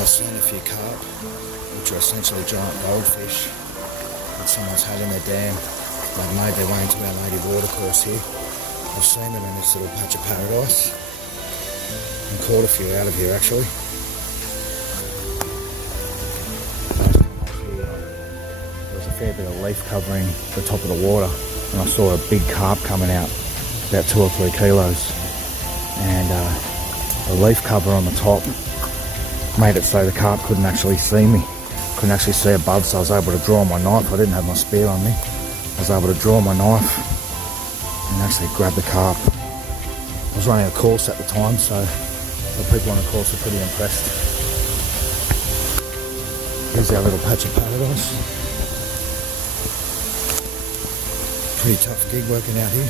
I've seen a few carp, which are essentially giant goldfish that someone's had in their dam. They've made their way into our Lady watercourse here. I've seen them in this little patch of paradise and caught a few out of here actually. There was a fair bit of leaf covering the top of the water and I saw a big carp coming out, about 2 or 3 kilos, and the leaf cover on the top made it so the carp couldn't actually see me, couldn't actually see above, so I was able to draw my knife. I didn't have my spear on me. I was able to draw my knife and actually grab the carp. I was running a course at the time, so the people on the course were pretty impressed. Here's our little patch of paradise. Pretty tough gig working out here.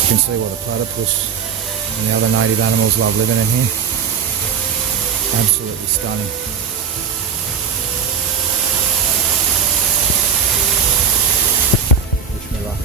You can see why the platypus and the other native animals love living in here. Absolutely stunning. Wish me luck.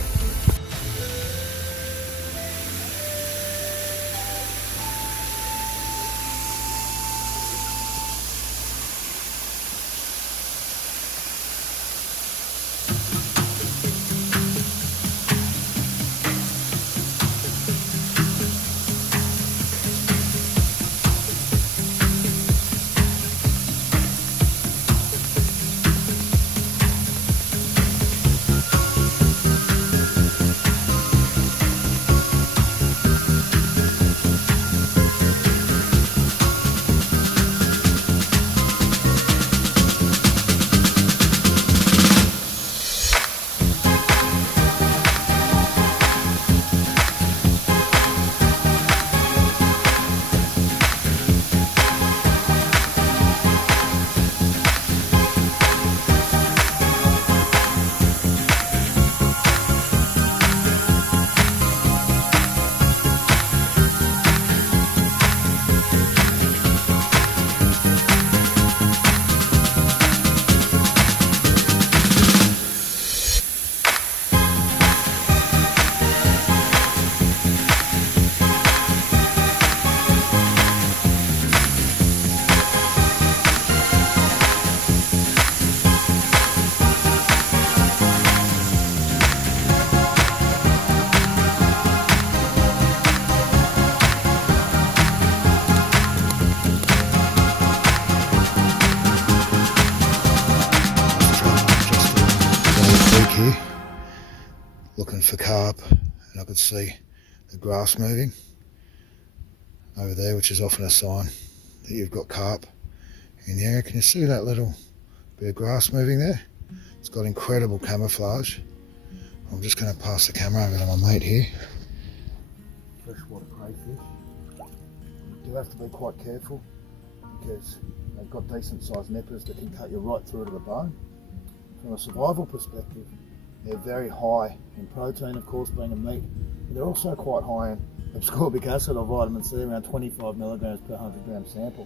Here, looking for carp, and I could see the grass moving over there, which is often a sign that you've got carp in the area. Can you see that little bit of grass moving there? It's got incredible camouflage. I'm just going to pass the camera over to my mate here. Freshwater crayfish. You do have to be quite careful because they've got decent sized nippers that can cut you right through to the bone. From a survival perspective, they're very high in protein, of course, being a meat, but they're also quite high in ascorbic acid or vitamin C, around 25 milligrams per 100 gram sample,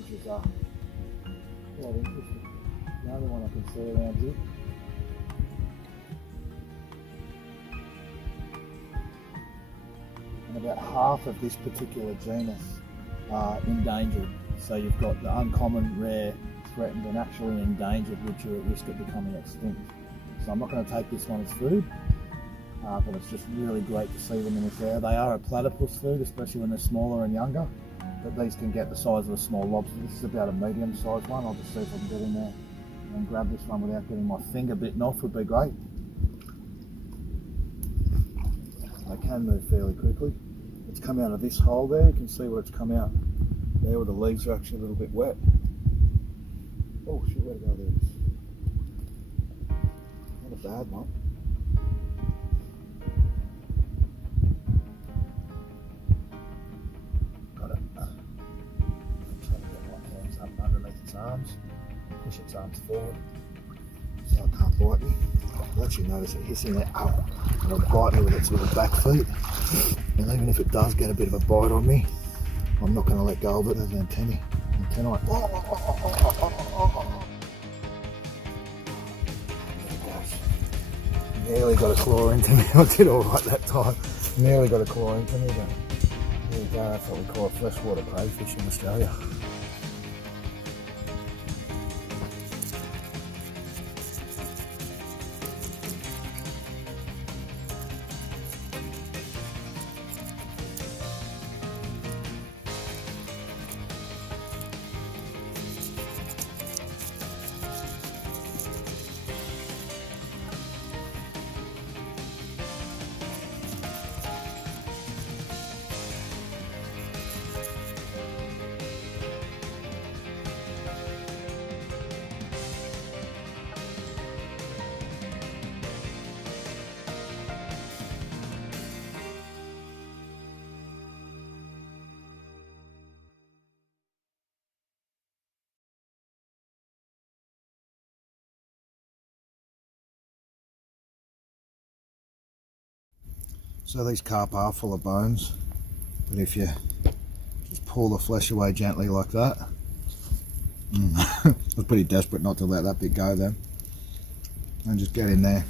which is quite interesting. The only one I can see around here. And about half of this particular genus are endangered. So you've got the uncommon, rare, threatened and actually endangered, which are at risk of becoming extinct. So I'm not going to take this one as food, but it's just really great to see them in this area. They are a platypus food, especially when they're smaller and younger, but these can get the size of a small lobster. This is about a medium sized one. I'll just see if I can get in there and grab this one without getting my finger bitten off would be great. They can move fairly quickly. It's come out of this hole there. You can see where it's come out there where the leaves are actually a little bit wet. Oh shit, where to go there? Not a bad one. Got it. I'm trying to get my hands up underneath its arms, push its arms forward so it can't bite me. You'll actually notice it hissing there, and it'll bite me with its little back feet. And even if it does get a bit of a bite on me, I'm not going to let go of it. There's an antennae. Nearly got a claw into me. I did all right that time. Nearly got a claw into me, but there you go, that's what we call a freshwater crayfish in Australia. So these carp are full of bones, but if you just pull the flesh away gently like that, I was pretty desperate not to let that bit go then, and just get in there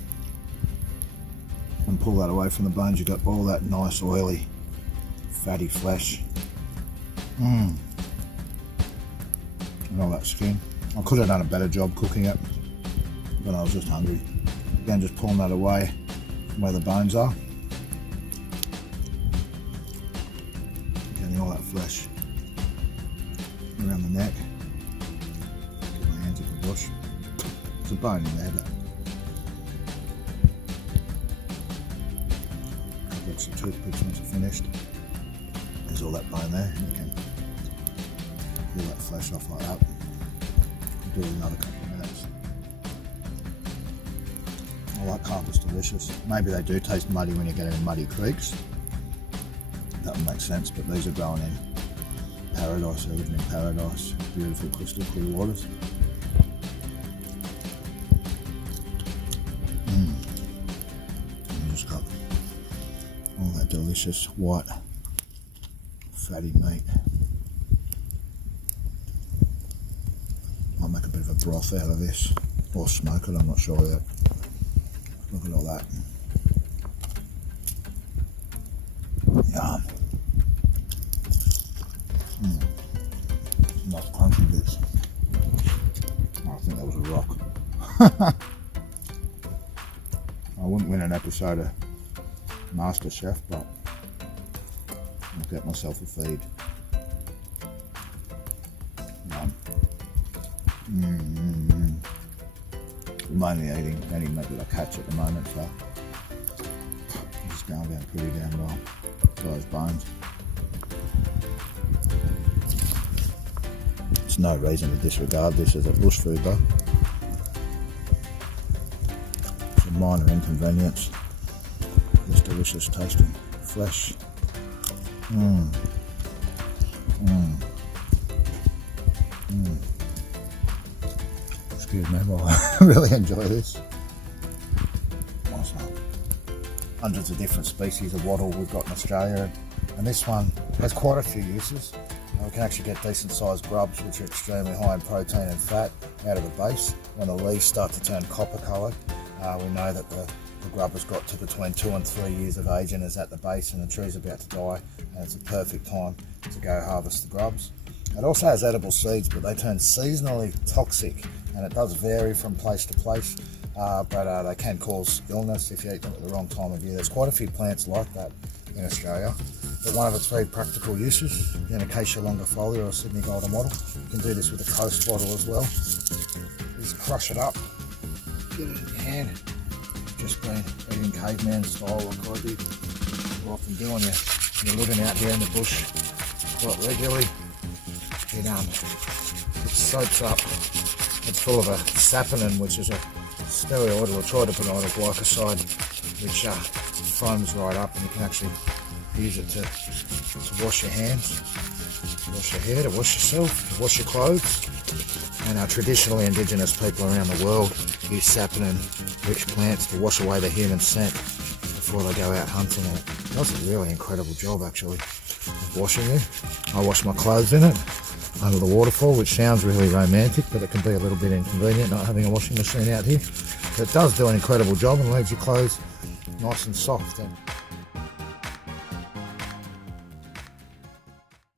and pull that away from the bones. You've got all that nice oily fatty flesh and all that skin. I could have done a better job cooking it, but I was just hungry. Again, just pulling that away from where the bones are. Getting all that flesh around the neck. Get my hands up the bush. There's a bone in there, but I've got some toothpicks once it's finished. There's all that bone there, and you can pull that flesh off like that. Do it another couple of minutes. I like carp, it's delicious. Maybe they do taste muddy when you get in muddy creeks. That would make sense, but these are growing in paradise, they're living in paradise. Beautiful crystal clear waters. And just got all that delicious white fatty meat. Might make a bit of a broth out of this, or smoke it, I'm not sure yet. Look at all that. Yum. Nice crunchy bits. Oh, I think that was a rock. I wouldn't win an episode of Master Chef, but I'll get myself a feed. Yum. I'm only eating any meat that I catch at the moment, so it's going down pretty damn well. Those bones. There's no reason to disregard this as a bush food though. It's a minor inconvenience. It's delicious tasting flesh. Excuse me, well, I really enjoy this. Awesome. Hundreds of different species of wattle we've got in Australia, and this one has quite a few uses. We can actually get decent sized grubs which are extremely high in protein and fat out of the base. When the leaves start to turn copper coloured, we know that the grub has got to between 2 and 3 years of age and is at the base and the tree's about to die, and it's a perfect time to go harvest the grubs. It also has edible seeds, but they turn seasonally toxic, and it does vary from place to place, but they can cause illness if you eat them at the wrong time of year. There's quite a few plants like that in Australia, but one of its very practical uses, the Acacia longifolia or Sydney golden wattle, you can do this with the coast wattle as well, is crush it up, get it in your hand. Just been eating caveman style like I did, or often do when you're living out here in the bush quite regularly. It soaks up. It's full of a saponin, which is a steroid or a tridiphenol glycoside, which foams right up, and you can actually use it to wash your hands, to wash your hair, to wash yourself, to wash your clothes. And traditionally indigenous people around the world use saponin-rich plants to wash away the human scent before they go out hunting, and it does a really incredible job actually of washing you. I wash my clothes in it under the waterfall, which sounds really romantic, but it can be a little bit inconvenient not having a washing machine out here. But it does do an incredible job and leaves your clothes nice and soft. And